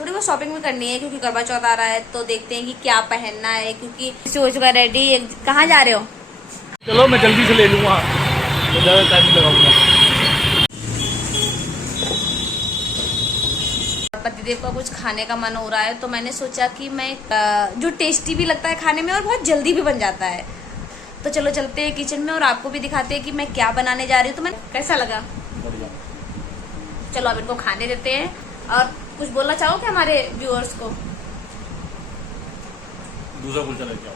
थोड़ी बहुत शॉपिंग भी करनी है क्योंकि करवा चौथ आ रहा है, तो देखते हैं कि क्या पहनना है। क्योंकि हो चुका रेडी। कहाँ जा रहे हो? चलो मैं जल्दी से ले लूँगा, तो ज़्यादा टाइम नहीं लगाऊंगा। पतिदेव का कुछ खाने का मन हो रहा है, तो मैंने सोचा कि मैं जो टेस्टी भी लगता है खाने में और बहुत जल्दी भी बन जाता है, तो चलो चलते हैं किचन में और आपको भी दिखाते हैं कि मैं क्या बनाने जा रही हूँ। तो मैं कैसा लगा? चलो अब इनको खाने देते हैं। और कुछ बोलना चाहोगे हमारे व्यूअर्स को? दूसरा कुलचा लेके आओ।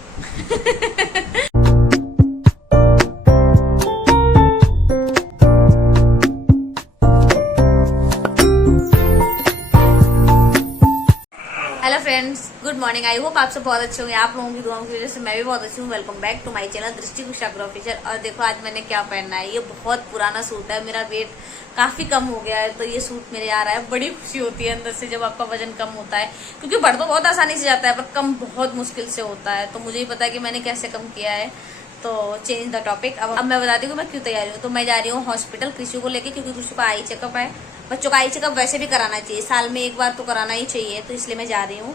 Hello friends, good morning. I hope आप सब बहुत अच्छे होंगे। आप लोगों की दुआओं की वजह से मैं भी बहुत अच्छी हूँ। Welcome back to my channel Drishti Kushagra official. और देखो आज मैंने क्या पहनना है। ये बहुत पुराना सूट है, मेरा वेट काफी कम हो गया है, तो ये सूट मेरे आ रहा है। बड़ी खुशी होती है अंदर से जब आपका वजन कम होता है, क्योंकि बढ़ तो बहुत आसानी से जाता है पर कम बहुत मुश्किल से होता है। तो मुझे ही पता है कि मैंने कैसे कम किया है। तो चेंज द टॉपिक। अब मैं बताती हूँ मैं क्यों तैयारी हूँ। तो मैं जा रही हूँ हॉस्पिटल कृषि को लेके, क्योंकि कृषि का आई चेकअप है। बच्चों का आई चेकअप वैसे भी कराना चाहिए, साल में एक बार तो कराना ही चाहिए, तो इसलिए मैं जा रही हूँ।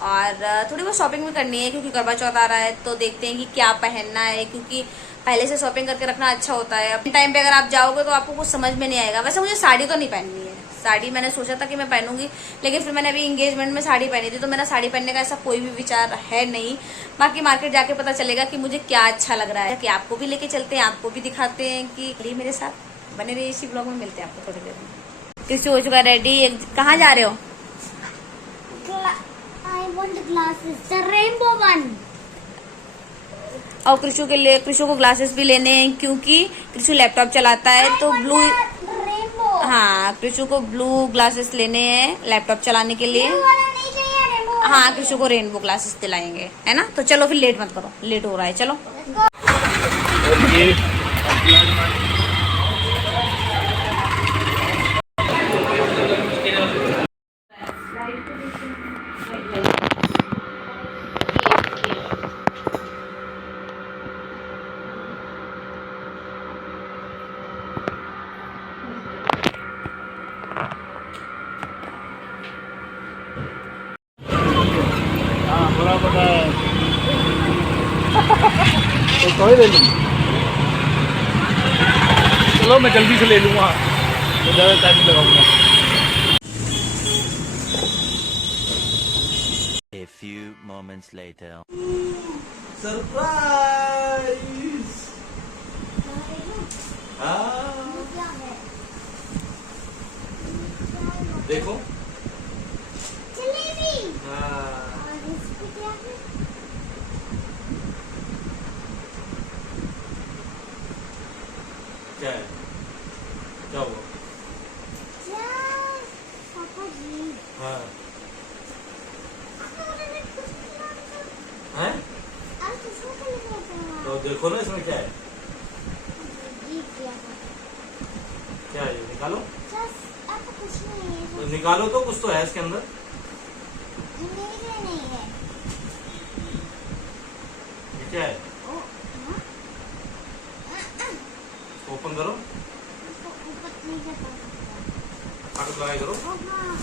और थोड़ी बहुत शॉपिंग भी करनी है क्योंकि करवा चौथ आ रहा है, तो देखते हैं कि क्या पहनना है। क्योंकि पहले से शॉपिंग करके रखना अच्छा होता है। अपने टाइम पे अगर आप जाओगे तो आपको कुछ समझ में नहीं आएगा। वैसे मुझे साड़ी तो नहीं पहननी है, साड़ी मैंने सोचा था कि मैं पहनूंगी, लेकिन फिर मैंने अभी एंगेजमेंट में साड़ी पहनी थी, तो मेरा साड़ी पहनने का ऐसा कोई भी विचार है नहीं। बाकी मार्केट जाके पता चलेगा कि मुझे क्या अच्छा लग रहा है, कि आपको भी लेके चलते हैं, आपको भी दिखाते हैं। कि मेरे साथ बने रहिए, इसी ब्लॉग में मिलते हैं आपको थोड़ी देर में। कृषि हो चुका रेडी। कहाँ जा रहे हो? I want the glasses, the rainbow one. और कृषु के लिए, कृषु को ग्लासेस भी लेने हैं क्योंकि कृषु लैपटॉप चलाता है, तो ब्लू। Rainbow. हाँ, कृषु को ब्लू ग्लासेस लेने हैं लैपटॉप चलाने के लिए। Blue वाला नहीं चाहिए, rainbow वाला हाँ, कृषु को रेनबो ग्लासेस दिलाएंगे, है ना। तो चलो फिर लेट मत करो, लेट हो रहा है, चलो। चाहिए। हाँ बुरा पता है तो कोई ले लूँ। चलो मैं जल्दी से ले लूँगा, तो ज़्यादा टाइम नहीं लगाऊंगा। A few moments later. Surprise! देखो। जलेबी। हाँ। और इस पे क्या है? क्या है? क्या हुआ? Yes, पापा जी। हाँ। आपने मुझे कुछ खिलाया था। हैं? आज किसको खिलाया था? तो देखो ना इसमें क्या है। जी किया था। क्या है ये? निकालो। Just आपको कुछ नहीं है। तो निकालो तो कुछ तो है इसके अंदर। ये मेरे लिए नहीं है। ये क्या है? ओ, हाँ? ओपन करो। इसको ऊपर नहीं कर सकता। आटो लगाए करो। ओ हाँ।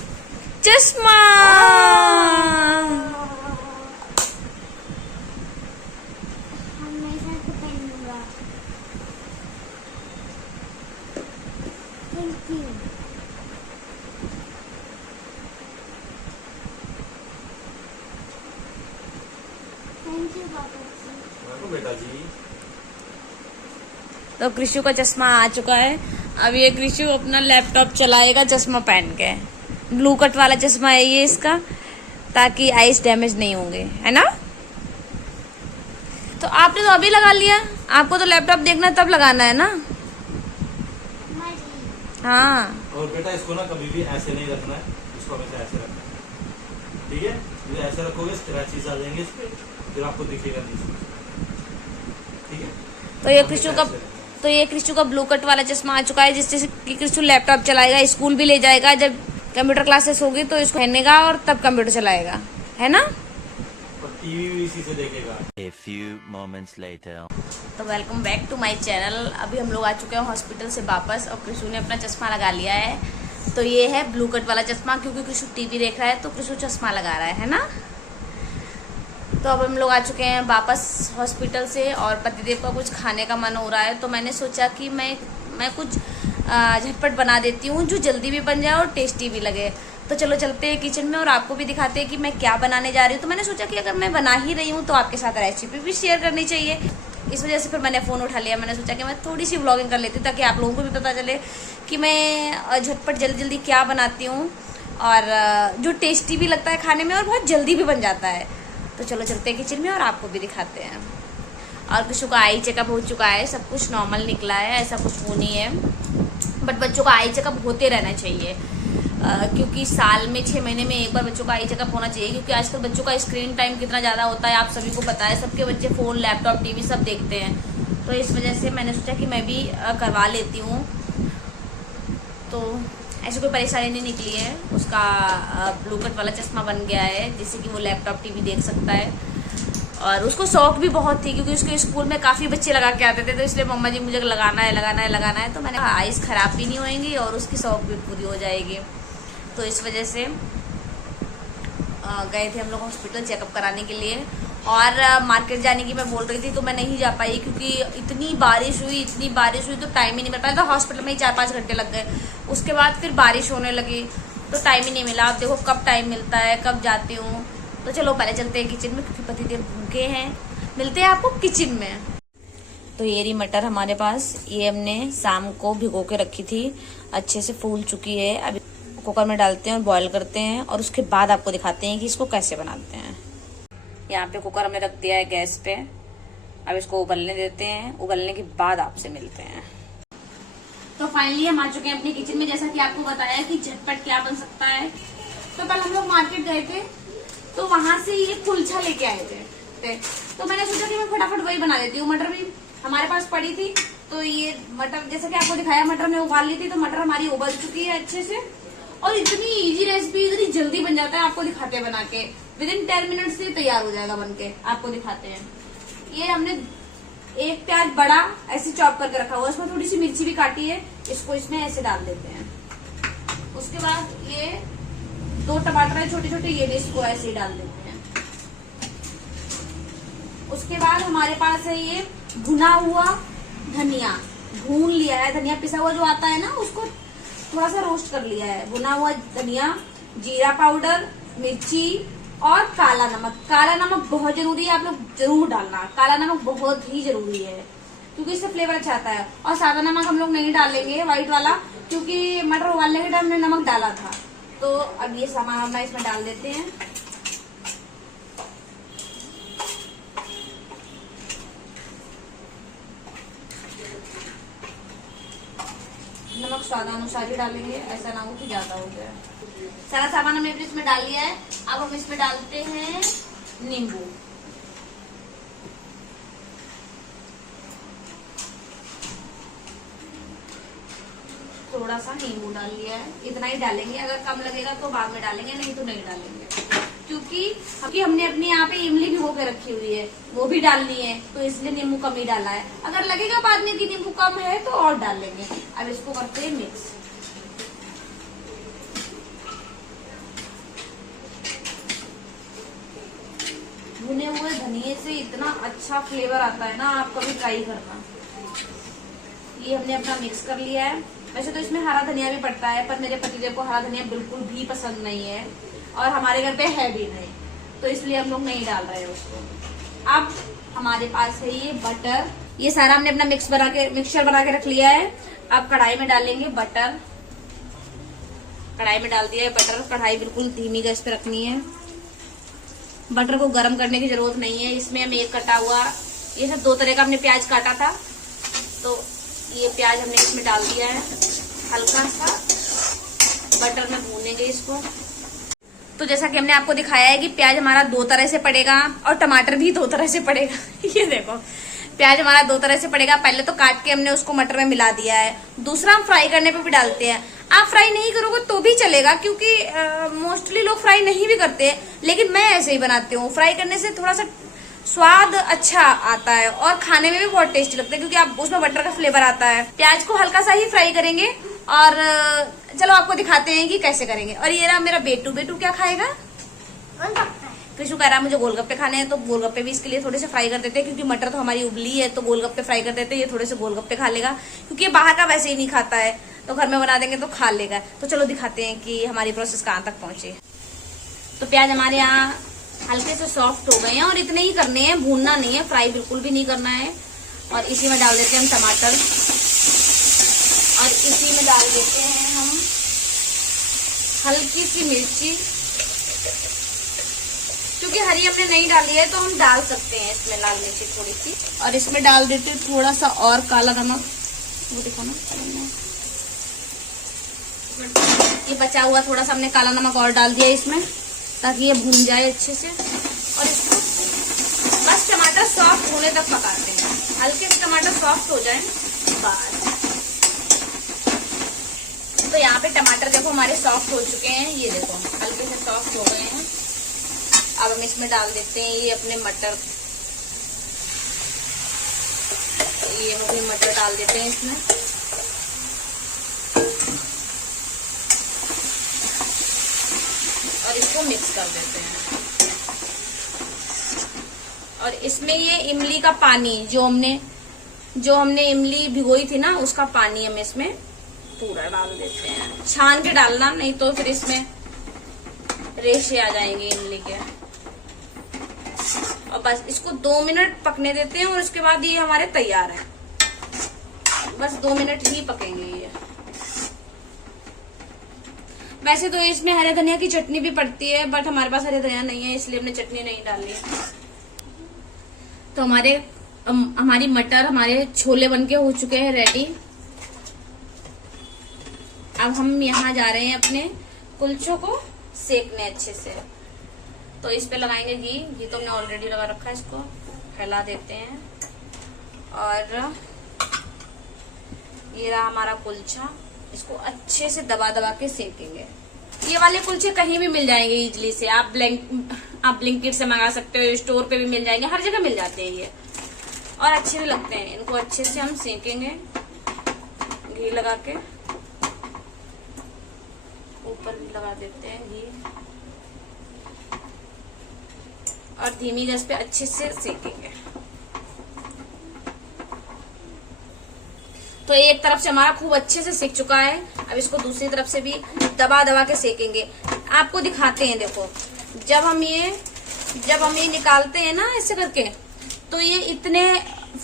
चश्मा। हमेशा इसको पहनूंगा। Thank you. Thank you, पापा जी। देखो बेटा जी। तो कृषु का चश्मा आ चुका है। अब ये कृषु अपना लैपटॉप चलाएगा चश्मा पहन के। ब्लू कट वाला चश्मा है ये इसका, ताकि आईज डैमेज नहीं होंगे, है ना। तो आपने तो अभी लगा लिया, आपको तो लैपटॉप देखना तब लगाना है ना। माँ जी। हाँ, और बेटा इसको ना कभी भी ऐसे नहीं रखना है, इसको हमेशा ऐसे रखना है, ठीक है। ये ऐसे रखोगे स्क्रैचेस आ जाएंगे इस पे, फिर आपको दिखेगा नहीं, ठीक है। तो ये कृषु का ब्लू कट वाला चश्मा आ चुका है, जिससे कि कृषु लैपटॉप चलाएगा, स्कूल भी ले जाएगा। जब कंप्यूटर क्लासेस होगी तो इसको पहनेगा और तब कंप्यूटर चलाएगा, है ना। और टीवी भी इसी से देखेगा। A few moments later. तो welcome back to my channel. अभी हम लोग आ चुके हैं हॉस्पिटल से वापस, और कृषु ने अपना चश्मा लगा लिया है। तो ये है ब्लू कट वाला चश्मा, क्योंकि कृषु टीवी देख रहा है तो कृषु चश्मा लगा रहा है ना। तो अब हम लोग आ चुके हैं वापस हॉस्पिटल से और पतिदेव का कुछ खाने का मन हो रहा है, तो मैंने सोचा कि मैं कुछ झटपट बना देती हूँ जो जल्दी भी बन जाए और टेस्टी भी लगे। तो चलो चलते हैं किचन में और आपको भी दिखाते हैं कि मैं क्या बनाने जा रही हूँ। तो मैंने सोचा कि अगर मैं बना ही रही हूँ तो आपके साथ रेसिपी भी शेयर करनी चाहिए। इस वजह से फिर मैंने फ़ोन उठा लिया। मैंने सोचा कि मैं थोड़ी सी व्लॉगिंग कर लेती हूँ ताकि आप लोगों को भी पता चले कि मैं झटपट जल्दी जल्दी क्या बनाती हूँ और जो टेस्टी भी लगता है खाने में और बहुत जल्दी भी बन जाता है। तो चलो चलते हैं किचन में और आपको भी दिखाते हैं। और किसी का आई चेकअप हो चुका है, सब कुछ नॉर्मल निकला है, ऐसा कुछ वो नहीं है। बट बच्चों का आई चेकअप होते रहना चाहिए क्योंकि साल में 6 महीने में एक बार बच्चों का आई चेकअप होना चाहिए, क्योंकि आजकल बच्चों का स्क्रीन टाइम कितना ज़्यादा होता है आप सभी को पता है। सबके बच्चे फ़ोन, लैपटॉप, टीवी सब देखते हैं, तो इस वजह से मैंने सोचा कि मैं भी करवा लेती हूँ। तो ऐसी कोई परेशानी नहीं निकली है। उसका ब्लू कट वाला चश्मा बन गया है जिससे कि वो लैपटॉप, टीवी देख सकता है। और उसको शौक भी बहुत थी क्योंकि उसके स्कूल में काफ़ी बच्चे लगा के आते थे, तो इसलिए मम्मा जी मुझे लगाना है। तो मैंने कहा आइज़ ख़राब भी नहीं होएंगी और उसकी शौक भी पूरी हो जाएगी। तो इस वजह से गए थे हम लोग हॉस्पिटल चेकअप कराने के लिए। और मार्केट जाने की मैं बोल रही थी तो मैं नहीं जा पाई क्योंकि इतनी बारिश हुई तो टाइम ही नहीं मिल पाया। तो हॉस्पिटल में ही 4-5 घंटे लग गए। उसके बाद फिर बारिश होने लगी तो टाइम ही नहीं मिला। अब देखो कब टाइम मिलता है, कब जाती हूँ। तो चलो पहले चलते हैं किचन में क्योंकि पतिदेव भूखे हैं। मिलते हैं आपको किचन में। तो ये रही मटर हमारे पास, ये हमने शाम को भिगो के रखी थी, अच्छे से फूल चुकी है। अभी कुकर में डालते हैं और बॉईल करते हैं और उसके बाद आपको दिखाते हैं कि इसको कैसे बनाते हैं। यहाँ पे कुकर हमने रख दिया है गैस पे। अब इसको उबलने देते हैं, उबलने के बाद आपसे मिलते हैं। तो फाइनली हम आ चुके हैं अपनी किचन में। जैसा कि आपको बताया कि झटपट क्या बन सकता है। तो कल हम लोग मार्केट गए थे तो वहां से ये कुलछा लेके आए थे, तो मैंने सोचा कि मैं फटाफट वही बना देती हूँ। मटर भी हमारे पास पड़ी थी, तो ये मटर जैसा कि आपको दिखाया मटर ने उबाल ली थी, तो मटर हमारी उबल चुकी है अच्छे से। और इतनी इजी रेसिपी, इतनी जल्दी बन जाता है। आपको दिखाते हैं बना के, विदिन 10 मिनट से तैयार हो जाएगा बन के। आपको दिखाते हैं। ये हमने एक प्याज बड़ा ऐसे चॉप करके रखा हुआ, उसमें थोड़ी सी मिर्ची भी काटी है, इसको इसमें ऐसे डाल देते हैं। उसके बाद ये 2 टमाटर है छोटे छोटे, ये भी इसको ऐसे ही डाल देते हैं। उसके बाद हमारे पास है ये भुना हुआ धनिया, भून लिया है। धनिया पिसा हुआ जो आता है ना, उसको थोड़ा सा रोस्ट कर लिया है। भुना हुआ धनिया, जीरा पाउडर, मिर्ची और काला नमक। काला नमक बहुत जरूरी है, आप लोग जरूर डालना। काला नमक बहुत ही जरूरी है क्योंकि इससे फ्लेवर अच्छा आता है। और सादा नमक हम लोग नहीं डालेंगे, व्हाइट वाला, क्योंकि मटर उबालने के टाइम हमने नमक डाला था। तो अब ये सामान हम इसमें डाल देते हैं। नमक स्वादानुसार ही डालेंगे, ऐसा ना हो कि ज्यादा हो जाए। सारा सामान हमने इसमें डाल लिया है। अब हम इसमें डालते हैं नींबू। थोड़ा सा नींबू डाल लिया है, इतना ही डालेंगे। अगर कम लगेगा तो बाद में डालेंगे, नहीं तो नहीं डालेंगे। क्योंकि हमने अपने यहाँ पे इमली भिगो के रखी हुई है, वो भी डालनी है, तो इसलिए नींबू कम ही डाला है। अगर लगेगा बाद में कि नींबू कम है तो और डाल लेंगे। अब इसको करते हैं मिक्स। भुने हुए धनिये से इतना अच्छा फ्लेवर आता है ना, आप कभी ट्राई करना। ये हमने अपना मिक्स कर लिया है। वैसे तो इसमें हरा धनिया भी पड़ता है, पर मेरे पतिदेव को हरा धनिया बिल्कुल भी पसंद नहीं है और हमारे घर पे है भी नहीं, तो इसलिए हम लोग नहीं डाल रहे हैं उसको। अब हमारे पास है ये बटर। ये सारा हमने अपना मिक्सचर बना के रख लिया है। अब कढ़ाई में डालेंगे बटर। कढ़ाई में डाल दिया है बटर। कढ़ाई बिल्कुल धीमी गैस पे रखनी है। बटर को गर्म करने की जरूरत नहीं है। इसमें हम एक कटा हुआ, ये सब 2 तरह का हमने प्याज काटा था, तो ये प्याज हमने इसमें डाल दिया है। हल्का सा बटर में भूनेंगे इसको। तो जैसा कि हमने आपको दिखाया है कि प्याज हमारा 2 तरह से पड़ेगा और टमाटर भी 2 तरह से पड़ेगा। ये देखो प्याज हमारा 2 तरह से पड़ेगा। पहले तो काट के हमने उसको मटर में मिला दिया है, दूसरा हम फ्राई करने पे भी डालते हैं। आप फ्राई नहीं करोगे तो भी चलेगा क्योंकि मोस्टली लोग फ्राई नहीं भी करते, लेकिन मैं ऐसे ही बनाती हूँ। फ्राई करने से थोड़ा सा स्वाद अच्छा आता है और खाने में भी बहुत टेस्टी लगता है क्योंकि आप उसमें बटर का फ्लेवर आता है। प्याज को हल्का सा ही फ्राई करेंगे और चलो आपको दिखाते हैं कि कैसे करेंगे। और ये रहा मेरा बेटू। बेटू क्या खाएगा? गोलगप्पे। कृष्णु कह रहा है मुझे गोलगप्पे खाने हैं, तो गोलगप्पे भी इसके लिए थोड़े से फ्राई कर देते हैं, क्योंकि मटर तो हमारी उबली है, तो गोलगप्पे फ्राई कर देते हैं। ये थोड़े से गोलगप्पे खा लेगा, क्योंकि ये बाहर का वैसे ही नहीं खाता है, तो घर में बना देंगे तो खा लेगा। तो चलो दिखाते हैं कि हमारी प्रोसेस कहाँ तक पहुंची। तो प्याज हमारे यहाँ हल्के से सॉफ्ट हो गए हैं, और इतने ही करने हैं, भूनना नहीं है, फ्राई बिल्कुल भी नहीं करना है। और इसी में डाल देते हैं हम टमाटर, और इसी में डाल देते हैं हम हल्की सी मिर्ची, क्योंकि हरी हमने नहीं डाली है तो हम डाल सकते हैं इसमें लाल मिर्ची थोड़ी सी। और इसमें डाल देते हैं थोड़ा सा और काला नमक, वो देखो ना, ये बचा हुआ थोड़ा सा हमने काला नमक और डाल दिया इसमें, ताकि ये भून जाए अच्छे से। और इसको बस टमाटर सॉफ्ट होने तक पकाते हैं, हल्के से टमाटर सॉफ्ट हो जाए बस। तो यहाँ पे टमाटर देखो हमारे सॉफ्ट हो चुके हैं, ये देखो हल्के से सॉफ्ट हो गए हैं। अब हम इसमें डाल देते हैं ये अपने मटर, ये हम मटर डाल देते हैं इसमें। और इसको मिक्स कर देते हैं। और इसमें ये इमली का पानी जो हमने इमली भिगोई थी ना, उसका पानी हम इसमें पूरा डाल देते हैं। छान के डालना, नहीं तो फिर इसमें रेशे आ जाएंगे इमली के। और बस इसको 2 मिनट पकने देते हैं, और उसके बाद ये हमारे तैयार है। बस 2 मिनट ही पकेंगे ये। वैसे तो इसमें हरे धनिया की चटनी भी पड़ती है, बट हमारे पास हरे धनिया नहीं है, इसलिए हमने चटनी नहीं डाली है। तो हमारी मटर, हमारे छोले बनके हो चुके हैं रेडी। अब हम यहाँ जा रहे हैं अपने कुलचों को सेकने अच्छे से। तो इस पे लगाएंगे घी तो हमने ऑलरेडी लगा रखा है, इसको फैला देते हैं। और ये रहा हमारा कुलचा, इसको अच्छे से दबा दबा के सेकेंगे। ये वाले कुलचे कहीं भी मिल जाएंगे इजली से, आप ब्लिंकिट से मंगा सकते हो, स्टोर पे भी मिल जाएंगे, हर जगह मिल जाते हैं ये, और अच्छे भी लगते हैं। इनको अच्छे से हम सेकेंगे घी लगा के, ऊपर भी लगा देते हैं घी, और धीमी गैस पे अच्छे से सेकेंगे। तो एक तरफ से हमारा खूब अच्छे से सेक चुका है, अब इसको दूसरी तरफ से भी दबा दबा के सेकेंगे। आपको दिखाते हैं, देखो जब हम ये निकालते हैं ना ऐसे करके, तो ये इतने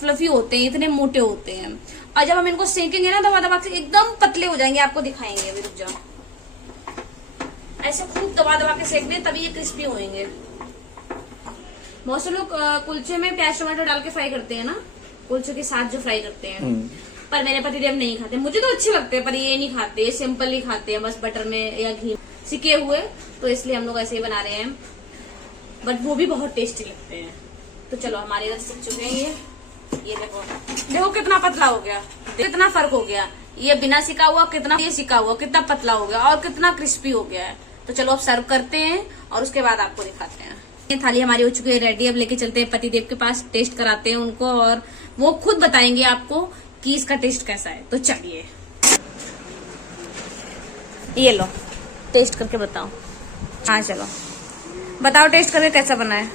फ्लफी होते हैं, इतने मोटे होते हैं। और जब हम इनको सेकेंगे ना दबा दबा के, एकदम पतले हो जाएंगे। आपको दिखाएंगे, अभी रुक जाओ। ऐसे खूब दबा दबा के सेकने, तभी ये क्रिस्पी होंगे। बहुत से लोग कुलचे में प्याज टमाटर डाल के फ्राई करते हैं ना, कुलचे के साथ जो फ्राई करते हैं, पर मेरे पतिदेव नहीं खाते। मुझे तो अच्छे लगते हैं, पर ये नहीं खाते, सिंपल ही खाते हैं, बस बटर में या घी सिके हुए। तो इसलिए हम लोग ऐसे ही बना रहे हैं, बट वो भी बहुत टेस्टी लगते हैं। तो चलो हमारे इधर सीख चुके हैं ये देखो कितना पतला हो गया, कितना फर्क हो गया। ये बिना सिका हुआ कितना, ये सिका हुआ कितना पतला हो गया, और कितना क्रिस्पी हो गया है। तो चलो अब सर्व करते हैं, और उसके बाद आपको दिखाते हैं। ये थाली हमारी हो चुकी है रेडी। अब लेके चलते हैं पतिदेव के पास, टेस्ट कराते हैं उनको, और वो खुद बताएंगे आपको कि इसका टेस्ट कैसा है। तो चलिए, ये लो टेस्ट करके बताओ। हाँ चलो बताओ टेस्ट करके कैसा बना है।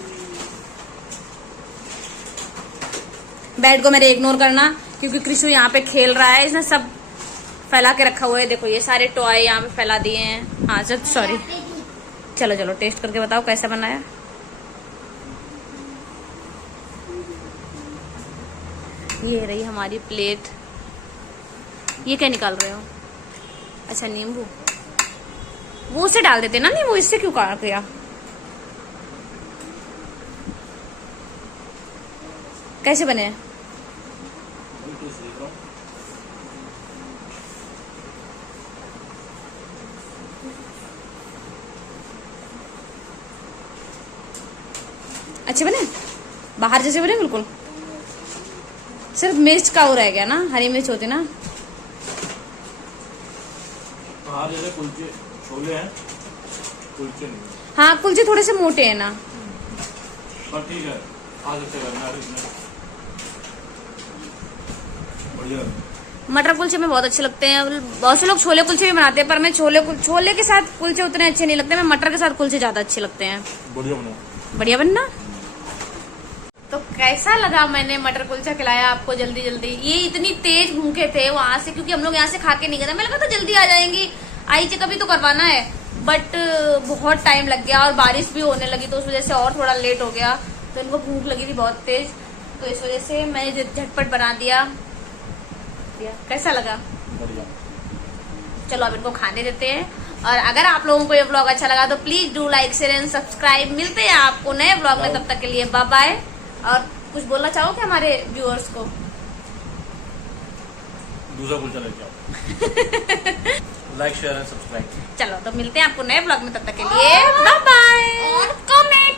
बेड को मेरे इग्नोर करना, क्योंकि कृष्णु यहाँ पे खेल रहा है, इसने सब फैला के रखा हुआ है। देखो ये सारे टॉय यहाँ पे फैला दिए हैं। हाँ सर सॉरी, चलो टेस्ट करके बताओ कैसा बना है। ये रही हमारी प्लेट। ये क्या निकाल रहे हो? अच्छा नींबू, वो उसे डाल देते ना नींबू, इससे क्यों काट दिया? कैसे बने? अच्छे बने, बाहर जैसे बने बिल्कुल। सिर्फ मिर्च का वो रह गया ना, हरी मिर्च होती ना। बाहर जैसे कुलचे छोले हैं, कुलचे नहीं। हाँ कुलचे थोड़े से मोटे हैं ना, पर ठीक है, आज अच्छे करना है, बढ़िया। मटर कुलचे में बहुत अच्छे लगते हैं। बहुत से लोग छोले कुलचे भी बनाते हैं, पर मैं छोले के साथ कुलचे उतने अच्छे नहीं लगते, मैं मटर के साथ कुलचे ज्यादा अच्छे लगते हैं। बढ़िया बना। बढ़िया बनना। तो कैसा लगा मैंने मटर कुलचा खिलाया आपको जल्दी जल्दी। ये इतनी तेज भूखे थे वहां से, क्योंकि हम लोग यहाँ से खा के नहीं गए थे। मैंने कहा था जल्दी आ जाएंगी, आई चेक अभी तो करवाना है, बट बहुत टाइम लग गया और बारिश भी होने लगी, तो उस वजह से और थोड़ा लेट हो गया। तो इनको भूख लगी थी बहुत तेज, तो इस वजह से मैंने झटपट बना दिया। कैसा लगा? बढ़िया। चलो अब इनको खाने देते हैं। और अगर आप लोगों को ये ब्लॉग अच्छा लगा तो please do like share and subscribe. मिलते हैं आपको नए ब्लॉग में, तब तक के लिए बाय बाय। और कुछ बोलना चाहोगे हमारे व्यूअर्स को? दूसरा कुलचा लेके आओ। Like share and subscribe. चलो तो मिलते हैं आपको नए ब्लॉग में, तब तक के लिए बाय बाय। और कमेंट